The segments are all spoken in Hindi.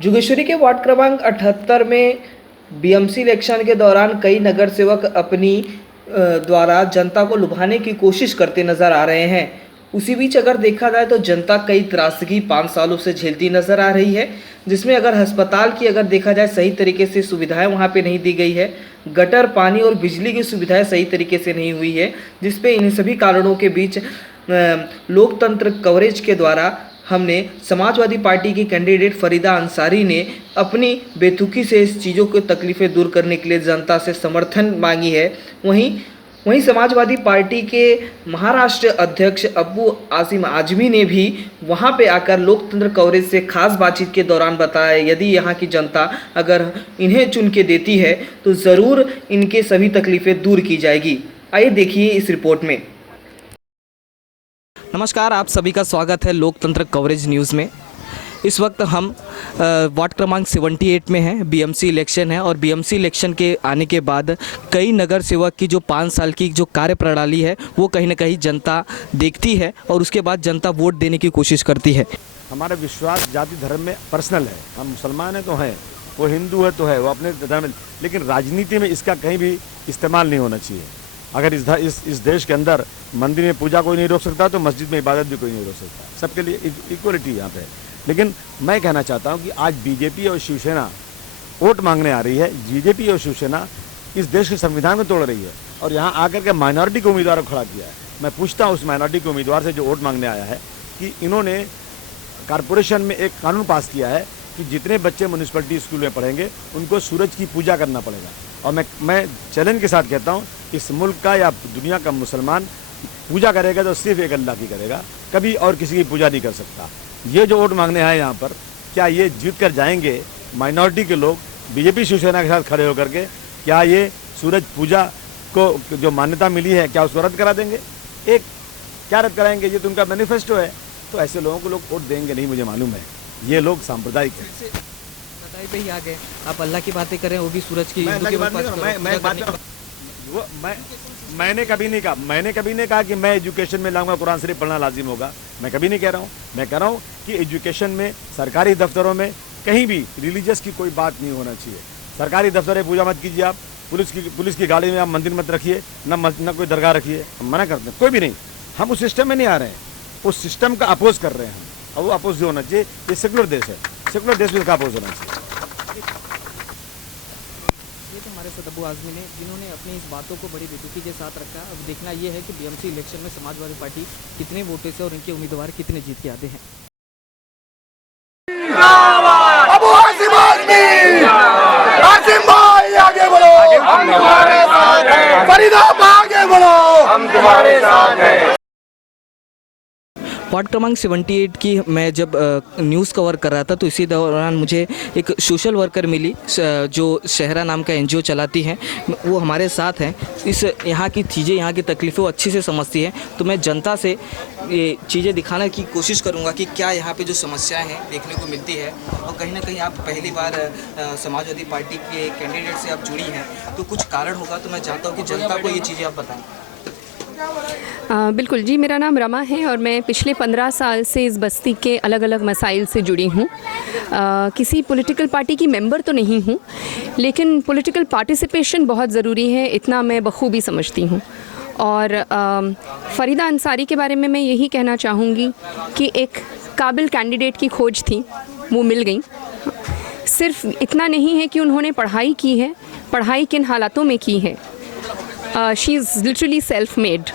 जोगेश्वरी के वार्ड क्रमांक 78 में बीएमसी इलेक्शन के दौरान कई नगर सेवक अपनी द्वारा जनता को लुभाने की कोशिश करते नजर आ रहे हैं। उसी बीच अगर देखा जाए तो जनता कई त्रासदी 5 सालों से झेलती नजर आ रही है, जिसमें अगर अस्पताल की अगर देखा जाए सही तरीके से सुविधाएं वहां पे नहीं दी गई है, गटर पानी और बिजली की सुविधाएं सही तरीके से नहीं हुई है, जिसपे इन सभी कारणों के बीच लोकतंत्र कवरेज के द्वारा हमने समाजवादी पार्टी की कैंडिडेट फरीदा अंसारी ने अपनी बेतुकी से इस चीज़ों को तकलीफ़ें दूर करने के लिए जनता से समर्थन मांगी है। वहीं समाजवादी पार्टी के महाराष्ट्र अध्यक्ष अब्बू आसिम आजमी ने भी वहां पे आकर लोकतंत्र कवरेज से खास बातचीत के दौरान बताया, यदि यहाँ की जनता अगर इन्हें चुन के देती है तो ज़रूर इनके सभी तकलीफ़ें दूर की जाएगी। आइए देखिए इस रिपोर्ट में। नमस्कार, आप सभी का स्वागत है लोकतंत्र कवरेज न्यूज़ में। इस वक्त हम वार्ड क्रमांक 78 में हैं। बीएमसी इलेक्शन है और बीएमसी इलेक्शन के आने के बाद कई नगर सेवक की जो 5 साल की जो कार्यप्रणाली है वो कहीं ना कहीं जनता देखती है और उसके बाद जनता वोट देने की कोशिश करती है। हमारा विश्वास जाति धर्म में पर्सनल है। हम मुसलमान हैं तो हैं, वो हिंदू है तो है, वो अपने धर्म, लेकिन राजनीति में इसका कहीं भी इस्तेमाल नहीं होना चाहिए। अगर इस देश के अंदर मंदिर में पूजा कोई नहीं रोक सकता तो मस्जिद में इबादत भी कोई नहीं रोक सकता। सबके लिए इक्वलिटी यहाँ पे है। लेकिन मैं कहना चाहता हूँ कि आज बीजेपी और शिवसेना वोट मांगने आ रही है। बीजेपी और शिवसेना इस देश के संविधान को तोड़ रही है और यहाँ आकर के माइनॉरिटी को उम्मीदवार को खड़ा किया है। मैं पूछता हूँ उस माइनॉरिटी के उम्मीदवार से जो वोट मांगने आया है कि इन्होंने कॉरपोरेशन में एक कानून पास किया है कि जितने बच्चे म्यूनिसिपलिटी स्कूल में पढ़ेंगे उनको सूरज की पूजा करना पड़ेगा। और मैं चैलेंज के साथ कहता हूँ, इस मुल्क का या दुनिया का मुसलमान पूजा करेगा तो सिर्फ एक अल्लाह की करेगा, कभी और किसी की पूजा नहीं कर सकता। ये जो वोट मांगने आए यहाँ पर, क्या ये जीत कर जाएंगे माइनॉरिटी के लोग बीजेपी शिवसेना के साथ खड़े होकर के? क्या ये सूरज पूजा को जो मान्यता मिली है क्या उसको रद्द करा देंगे? एक क्या रद्द कराएंगे? ये तो उनका मैनिफेस्टो है। तो ऐसे लोगों को लोग वोट देंगे नहीं, मुझे मालूम है। ये लोग सांप्रदायिक हैं। पे ही आ गए आप, अल्लाह की बातें करें, वो भी सूरज की। मैंने कभी नहीं कहा कि मैं एजुकेशन में लाऊंगा कुरान शरीफ पढ़ना लाजिम होगा। मैं कभी नहीं कह रहा हूँ। मैं कह रहा हूँ कि एजुकेशन में, सरकारी दफ्तरों में कहीं भी रिलीजियस की कोई बात नहीं होना चाहिए। सरकारी दफ्तर पूजा मत कीजिए आप, पुलिस की गाड़ी में आप मंदिर मत रखिए, न कोई दरगाह रखिए। हम मना करते हैं, कोई भी नहीं। हम उस सिस्टम में नहीं आ रहे हैं, उस सिस्टम का अपोज कर रहे हैं हम, और वो अपोज होना चाहिए। ये सेकुलर देश है, सेकुलर देश में इसका अपोज होना चाहिए। हमारे साथ अब्बू आजमी ने, जिन्होंने अपनी इस बातों को बड़ी बेतुकी के साथ रखा। अब देखना यह है कि बीएमसी इलेक्शन में समाजवादी पार्टी कितने वोटों से और उनके उम्मीदवार कितने जीत के आते हैं। अब्बू आसिम आजमी, आसिम भाई आगे बढ़ो, हम तुम्हारे साथ हैं। फरीदा आगे बढ़ो, हम तुम्हारे साथ हैं। वार्ड क्रमांक 78 की मैं जब न्यूज़ कवर कर रहा था तो इसी दौरान मुझे एक सोशल वर्कर मिली जो शहरा नाम का एनजीओ चलाती हैं। वो हमारे साथ हैं। इस यहाँ की चीज़ें, यहाँ की तकलीफ़ें वो अच्छी से समझती हैं। तो मैं जनता से ये चीज़ें दिखाने की कोशिश करूँगा कि क्या यहाँ पे जो समस्याएं हैं देखने को मिलती है। और कहीं ना कहीं आप पहली बार समाजवादी पार्टी के कैंडिडेट से आप जुड़ी हैं तो कुछ कारण होगा। तो मैं चाहता हूँ कि जनता को ये चीज़ें आप बताएँ। बिल्कुल जी, मेरा नाम रमा है और मैं पिछले 15 साल से इस बस्ती के अलग अलग मसाइल से जुड़ी हूँ। किसी पॉलिटिकल पार्टी की मेंबर तो नहीं हूँ, लेकिन पॉलिटिकल पार्टिसिपेशन बहुत ज़रूरी है, इतना मैं बखूबी समझती हूँ। और फरीदा अंसारी के बारे में मैं यही कहना चाहूँगी कि एक काबिल कैंडिडेट की खोज थी, वो मिल गई। सिर्फ इतना नहीं है कि उन्होंने पढ़ाई की है, पढ़ाई किन हालातों में की है। She is literally self made.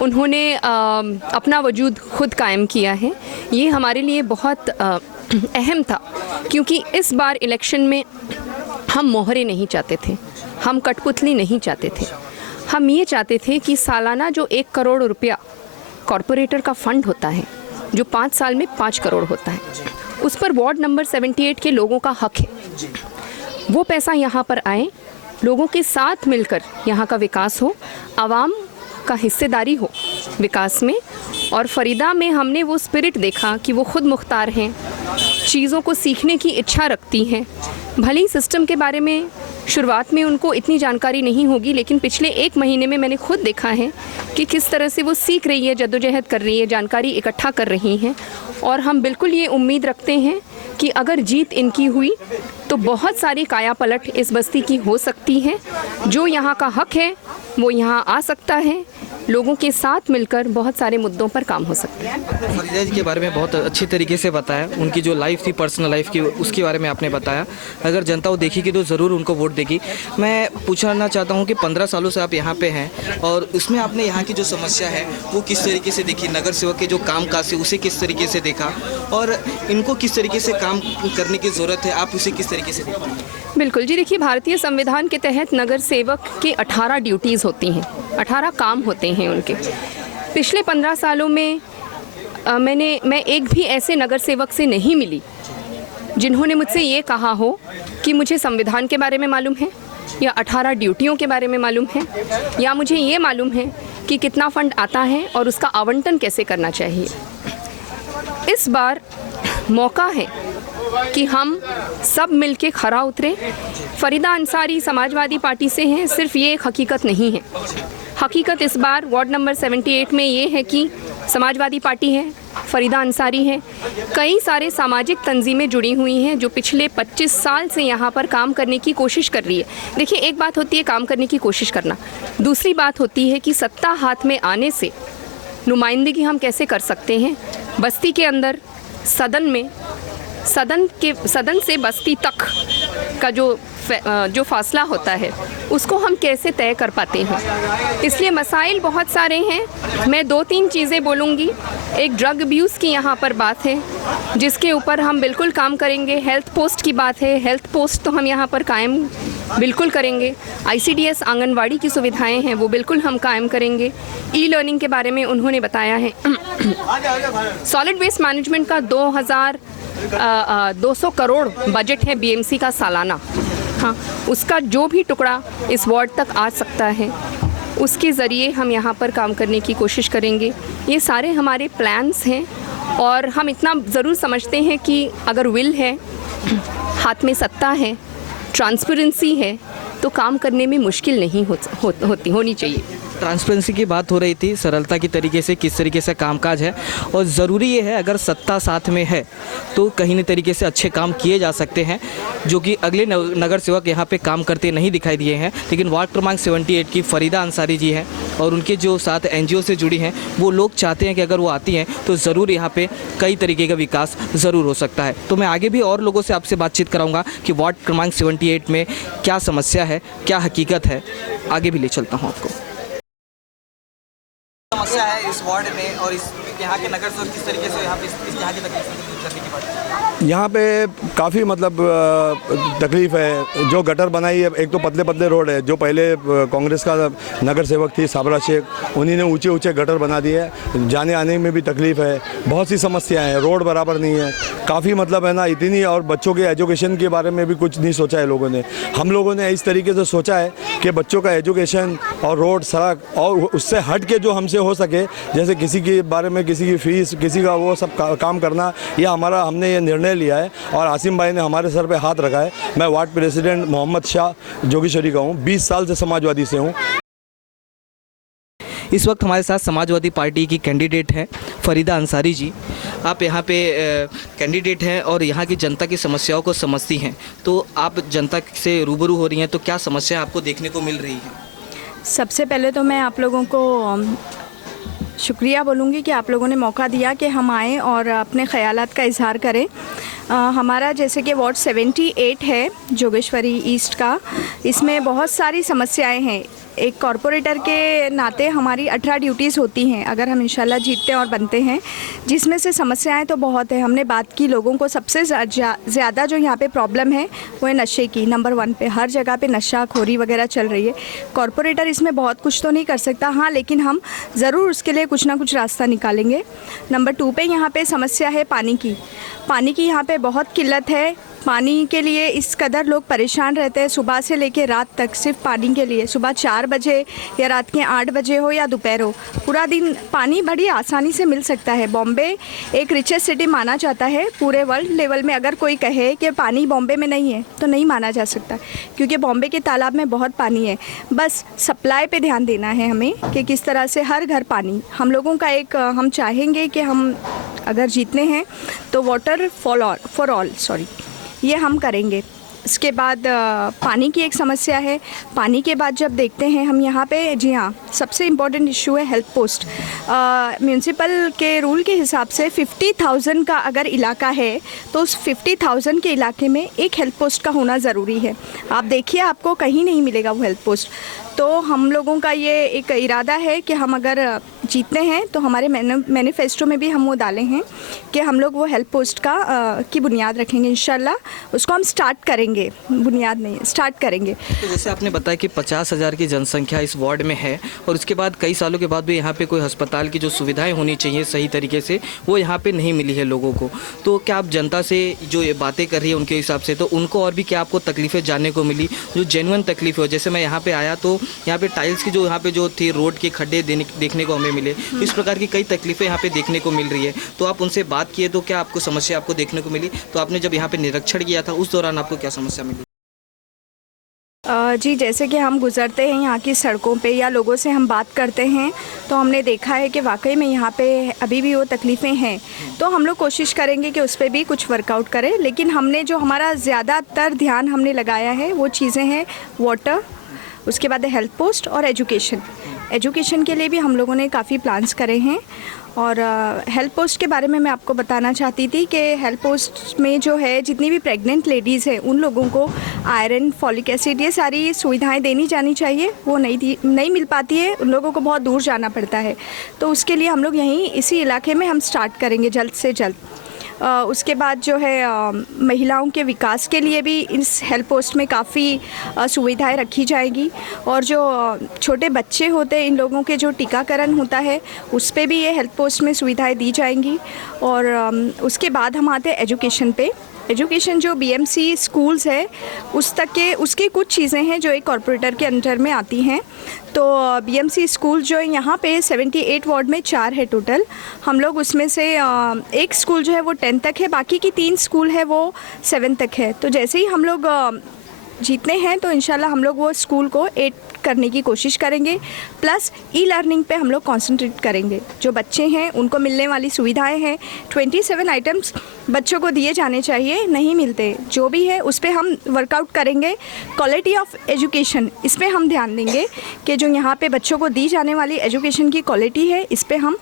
उन्होंने अपना वजूद खुद कायम किया है। ये हमारे लिए बहुत अहम था, क्योंकि इस बार इलेक्शन में हम मोहरे नहीं चाहते थे, हम कठपुतली नहीं चाहते थे। हम ये चाहते थे कि सालाना जो 1 करोड़ रुपया कॉरपोरेटर का फ़ंड होता है, जो 5 साल में 5 करोड़ होता है, उस पर वार्ड नंबर 78 के लोगों का हक है। वो पैसा यहाँ पर आए, लोगों के साथ मिलकर यहाँ का विकास हो, आवाम का हिस्सेदारी हो विकास में। और फरीदा में हमने वो स्पिरिट देखा कि वो खुद मुख्तार हैं, चीज़ों को सीखने की इच्छा रखती हैं। भले ही सिस्टम के बारे में शुरुआत में उनको इतनी जानकारी नहीं होगी, लेकिन पिछले 1 महीने में मैंने खुद देखा है कि किस तरह से वो सीख रही है, जद्दोजहद कर रही है, जानकारी इकट्ठा कर रही हैं। और हम बिल्कुल ये उम्मीद रखते हैं कि अगर जीत इनकी हुई तो बहुत सारी काया पलट इस बस्ती की हो सकती है। जो यहाँ का हक है वो यहाँ आ सकता है, लोगों के साथ मिलकर बहुत सारे मुद्दों पर काम हो सकता है। फरीदा जी के बारे में बहुत अच्छी तरीके से बताया, उनकी जो लाइफ थी पर्सनल लाइफ की उसके बारे में आपने बताया। अगर जनता वो देखेगी तो ज़रूर उनको वोट देगी। मैं पूछना चाहता हूँ कि 15 सालों से आप यहाँ पे हैं और उसमें आपने यहाँ की जो समस्या है वो किस तरीके से देखी, नगर सेवक के जो काम काज है उसे किस तरीके से देखा और इनको किस तरीके से काम करने की ज़रूरत है, आप उसे किस तरीके से देखते हैं? बिल्कुल जी, देखिए भारतीय संविधान के तहत नगर सेवक के 18 ड्यूटीज़ होती हैं, 18 काम होते हैं उनके। पिछले 15 सालों में मैं एक भी ऐसे नगर सेवक से नहीं मिली जिन्होंने मुझसे ये कहा हो कि मुझे संविधान के बारे में मालूम है या 18 ड्यूटियों के बारे में मालूम है या मुझे ये मालूम है कि कितना फ़ंड आता है और उसका आवंटन कैसे करना चाहिए। इस बार मौका है कि हम सब मिलके खरा उतरे। फरीदा अंसारी समाजवादी पार्टी से हैं, सिर्फ ये एक हकीकत नहीं है। हकीकत इस बार वार्ड नंबर 78 में ये है कि समाजवादी पार्टी है, फरीदा अंसारी है, कई सारे सामाजिक तंजीमें जुड़ी हुई हैं जो पिछले 25 साल से यहाँ पर काम करने की कोशिश कर रही है। देखिए, एक बात होती है काम करने की कोशिश करना, दूसरी बात होती है कि सत्ता हाथ में आने से नुमाइंदगी हम कैसे कर सकते हैं। बस्ती के अंदर सदन में सदन से बस्ती तक का जो फासला होता है उसको हम कैसे तय कर पाते हैं। इसलिए मसाइल बहुत सारे हैं। मैं 2-3 चीज़ें बोलूँगी। एक ड्रग अब्यूज़ की यहाँ पर बात है जिसके ऊपर हम बिल्कुल काम करेंगे। हेल्थ पोस्ट की बात है, हेल्थ पोस्ट तो हम यहाँ पर कायम बिल्कुल करेंगे। ICDS आंगनवाड़ी की सुविधाएं हैं वो बिल्कुल हम कायम करेंगे। ई-लर्निंग के बारे में उन्होंने बताया है। सॉलिड वेस्ट मैनेजमेंट का 200 करोड़ बजट है BMC का सालाना। हाँ, उसका जो भी टुकड़ा इस वार्ड तक आ सकता है उसके ज़रिए हम यहाँ पर काम करने की कोशिश करेंगे। ये सारे हमारे प्लान्स हैं और हम इतना ज़रूर समझते हैं कि अगर विल है, हाथ में सत्ता है, ट्रांसपेरेंसी है तो काम करने में मुश्किल नहीं होनी चाहिए। ट्रांसपेरेंसी की बात हो रही थी, सरलता की तरीके से किस तरीके से कामकाज है और ज़रूरी ये है अगर सत्ता साथ में है तो कहीं न तरीके से अच्छे काम किए जा सकते हैं, जो कि अगले नगर सेवक यहाँ पे काम करते नहीं दिखाई दिए हैं। लेकिन वार्ड क्रमांक 78 की फरीदा अंसारी जी हैं और उनके जो साथ NGO से जुड़ी हैं वो लोग चाहते हैं कि अगर वो आती हैं तो ज़रूर यहाँ पे कई तरीके का विकास ज़रूर हो सकता है। तो मैं आगे भी और लोगों से आपसे बातचीत कराऊँगा कि वार्ड क्रमांक 78 में क्या समस्या है, क्या हकीकत है, आगे भी ले चलता हूँ आपको। समस्या है इस वार्ड में और इस यहाँ के नगर सेवक किस तरीके से यहाँ की तकलीफ करने की बात है। यहाँ पे काफ़ी मतलब तकलीफ़ है। जो गटर बनाई है, एक तो पतले पतले रोड है, जो पहले कांग्रेस का नगर सेवक थी साबरा शेख, उन्हीं ने ऊंचे ऊंचे गटर बना दिए हैं। जाने आने में भी तकलीफ़ है, बहुत सी समस्याएं हैं, रोड बराबर नहीं है, काफ़ी मतलब है ना इतनी। और बच्चों के एजुकेशन के बारे में भी कुछ नहीं सोचा है लोगों ने। हम लोगों ने इस तरीके से सोचा है कि बच्चों का एजुकेशन और रोड सड़क और उससे हट के जो हमसे हो सके, जैसे किसी के बारे में किसी की फ़ीस, किसी का वो सब काम करना, ये हमने ये निर्णय लिया है और आसिम भाई ने हमारे सर पे हाथ रखा है। मैं वार्ड प्रेसिडेंट मोहम्मद शाह जोगेश्वरी का हूँ, 20 साल से समाजवादी से हूँ। इस वक्त हमारे साथ समाजवादी पार्टी की कैंडिडेट हैं फरीदा अंसारी जी। आप यहाँ पे कैंडिडेट हैं और यहाँ की जनता की समस्याओं को समझती हैं, तो आप जनता से रूबरू हो रही हैं, तो क्या समस्या आपको देखने को मिल रही है? सबसे पहले तो मैं आप लोगों को शुक्रिया बोलूँगी कि आप लोगों ने मौका दिया कि हम आएँ और अपने ख़यालात का इजहार करें। हमारा जैसे कि वार्ड 78 है जोगेश्वरी ईस्ट का, इसमें बहुत सारी समस्याएं हैं। एक कॉरपोरेटर के नाते हमारी 18 ड्यूटीज़ होती हैं अगर हम इंशाल्लाह जीतते और बनते हैं, जिसमें से समस्याएं तो बहुत है। हमने बात की लोगों को, सबसे ज़्यादा जो यहाँ पे प्रॉब्लम है वो है नशे की। नंबर 1 पे हर जगह पे नशाखोरी वगैरह चल रही है। कॉरपोरेटर इसमें बहुत कुछ तो नहीं कर सकता, हाँ, लेकिन हम ज़रूर उसके लिए कुछ ना कुछ रास्ता निकालेंगे। नंबर 2 पे यहाँ पे समस्या है पानी की यहाँ पे बहुत किल्लत है। पानी के लिए इस कदर लोग परेशान रहते हैं, सुबह से लेकर रात तक सिर्फ पानी के लिए। सुबह 4 बजे या रात के 8 बजे हो या दोपहर हो, पूरा दिन पानी बड़ी आसानी से मिल सकता है। बॉम्बे एक रिचेस्ट सिटी माना जाता है पूरे वर्ल्ड लेवल में। अगर कोई कहे कि पानी बॉम्बे में नहीं है तो नहीं माना जा सकता, क्योंकि बॉम्बे के तालाब में बहुत पानी है। बस सप्लाई पे ध्यान देना है हमें कि किस तरह से हर घर पानी। हम लोगों का एक हम चाहेंगे कि हम अगर जीतने हैं तो वाटर फॉर ऑल ये हम करेंगे। इसके बाद पानी की एक समस्या है। पानी के बाद जब देखते हैं हम यहाँ पे, जी हाँ, सबसे इम्पोर्टेंट इशू है हेल्थ पोस्ट। म्यूनसिपल के रूल के हिसाब से 50,000 का अगर इलाका है तो उस 50,000 के इलाके में एक हेल्थ पोस्ट का होना ज़रूरी है। आप देखिए, आपको कहीं नहीं मिलेगा वो हेल्थ पोस्ट। तो हम लोगों का ये एक इरादा है कि हम अगर जीतते हैं तो हमारे मैनिफेस्टो में भी हम वो डाले हैं कि हम लोग वो हेल्थ पोस्ट का की बुनियाद रखेंगे। इंशाल्लाह उसको हम स्टार्ट करेंगे, बुनियाद नहीं, स्टार्ट करेंगे। तो जैसे आपने बताया कि 50,000 की जनसंख्या इस वार्ड में है और उसके बाद कई सालों के बाद भी यहाँ पे कोई अस्पताल की जो सुविधाएं होनी चाहिए सही तरीके से वो यहाँ पे नहीं मिली है लोगों को, तो क्या आप जनता से जो ये बातें कर रही है उनके हिसाब से, तो उनको और भी क्या आपको तकलीफ़ें जानने को मिली जो जेन्युइन तकलीफ़ हो? जैसे मैं यहाँ पे आया तो यहाँ पे टाइल्स की जो यहाँ पे जो थी रोड के खड्डे देखने को हमें मिले, तो इस प्रकार की कई तकलीफ़ें यहाँ पे देखने को मिल रही है। तो आप उनसे बात किए तो क्या आपको समस्या आपको देखने को मिली? तो आपने जब यहाँ पे निरीक्षण किया था उस दौरान आपको क्या समस्या मिली? जी, जैसे कि हम गुज़रते हैं यहाँ की सड़कों पे या लोगों से हम बात करते हैं तो हमने देखा है कि वाकई में यहाँ पे अभी भी वो तकलीफ़ें हैं। तो हम लोग कोशिश करेंगे कि उस पर भी कुछ वर्कआउट करें, लेकिन हमने जो हमारा ज़्यादातर ध्यान हमने लगाया है वो चीज़ें हैं वाटर, उसके बाद हेल्थ पोस्ट और एजुकेशन के लिए भी हम लोगों ने काफ़ी प्लान्स करे हैं। और हेल्थ पोस्ट के बारे में मैं आपको बताना चाहती थी कि हेल्थ पोस्ट में जो है जितनी भी प्रेग्नेंट लेडीज़ हैं उन लोगों को आयरन, फॉलिक एसिड, ये सारी सुविधाएं देनी जानी चाहिए। वो नहीं मिल पाती है, उन लोगों को बहुत दूर जाना पड़ता है। तो उसके लिए हम लोग यहीं इसी इलाके में हम स्टार्ट करेंगे जल्द से जल्द। उसके बाद जो है महिलाओं के विकास के लिए भी इस हेल्थ पोस्ट में काफ़ी सुविधाएं रखी जाएगी। और जो छोटे बच्चे होते हैं, इन लोगों के जो टीकाकरण होता है उस पे भी ये हेल्थ पोस्ट में सुविधाएं दी जाएंगी। और उसके बाद हम आते हैं एजुकेशन पे। एजुकेशन जो बीएमसी स्कूल्स है उसकी कुछ चीज़ें हैं जो एक कॉरपोरेटर के अंडर में आती हैं। तो बीएमसी स्कूल जो है यहाँ पे 78 वार्ड में 4 है टोटल। हम लोग उसमें से एक स्कूल जो है वो 10 तक है, बाकी की 3 स्कूल है वो 7 तक है। तो जैसे ही हम लोग जीतने हैं तो इंशाल्लाह हम लोग वो स्कूल को 8 करने की कोशिश करेंगे। प्लस ई लर्निंग पे हम लोग कंसंट्रेट करेंगे। जो बच्चे हैं उनको मिलने वाली सुविधाएं हैं, 27 आइटम्स बच्चों को दिए जाने चाहिए, नहीं मिलते, जो भी है उस पर हम वर्कआउट करेंगे। क्वालिटी ऑफ एजुकेशन, इस पर हम ध्यान देंगे कि जो यहाँ पे बच्चों को दी जाने वाली एजुकेशन की क्वालिटी है इस पर हम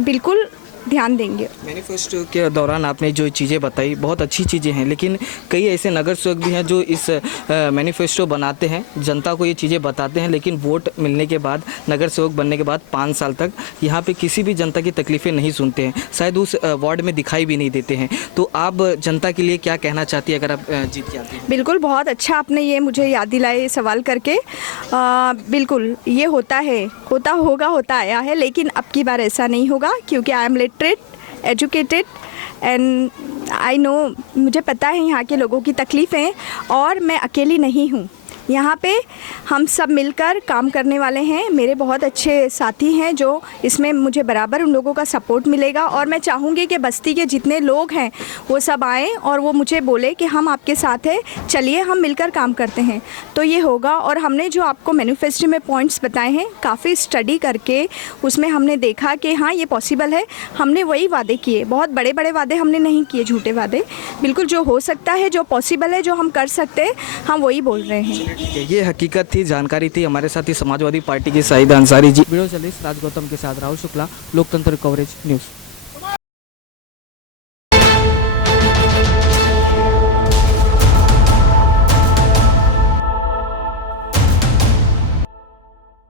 बिल्कुल ध्यान देंगे। मैनिफेस्टो के दौरान आपने जो चीज़ें बताई बहुत अच्छी चीज़ें हैं, लेकिन कई ऐसे नगर सेवक भी हैं जो इस मैनिफेस्टो बनाते हैं, जनता को ये चीज़ें बताते हैं, लेकिन वोट मिलने के बाद, नगर सेवक बनने के बाद 5 साल तक यहाँ पे किसी भी जनता की तकलीफ़ें नहीं सुनते हैं, शायद उस वार्ड में दिखाई भी नहीं देते हैं। तो आप जनता के लिए क्या कहना चाहती है अगर आप जीत के आती हैं? बिल्कुल, बहुत अच्छा आपने ये मुझे याद दिलाए सवाल करके। बिल्कुल ये होता आया है, लेकिन अब की बार ऐसा नहीं होगा, क्योंकि I am educated and I know, मुझे पता है यहाँ के लोगों की तकलीफ़ें, और मैं अकेली नहीं हूँ। यहाँ पे हम सब मिलकर काम करने वाले हैं। मेरे बहुत अच्छे साथी हैं जो इसमें मुझे बराबर उन लोगों का सपोर्ट मिलेगा। और मैं चाहूँगी कि बस्ती के जितने लोग हैं वो सब आएँ और वो मुझे बोले कि हम आपके साथ हैं, चलिए हम मिलकर काम करते हैं, तो ये होगा। और हमने जो आपको मैनिफेस्टो में पॉइंट्स बताए हैं, काफ़ी स्टडी करके उसमें हमने देखा कि हाँ ये पॉसिबल है। हमने वही वादे किए, बहुत बड़े बड़े वादे हमने नहीं किए, झूठे वादे। बिल्कुल जो हो सकता है, जो पॉसिबल है, जो हम कर सकते हैं, हम वही बोल रहे हैं। ये हकीकत थी, जानकारी थी। हमारे साथ ही समाजवादी पार्टी की शाहिदा अंसारी जी। वीडियो जर्नलिस्ट राज गौतम के साथ राहुल शुक्ला, लोकतंत्र कवरेज न्यूज़।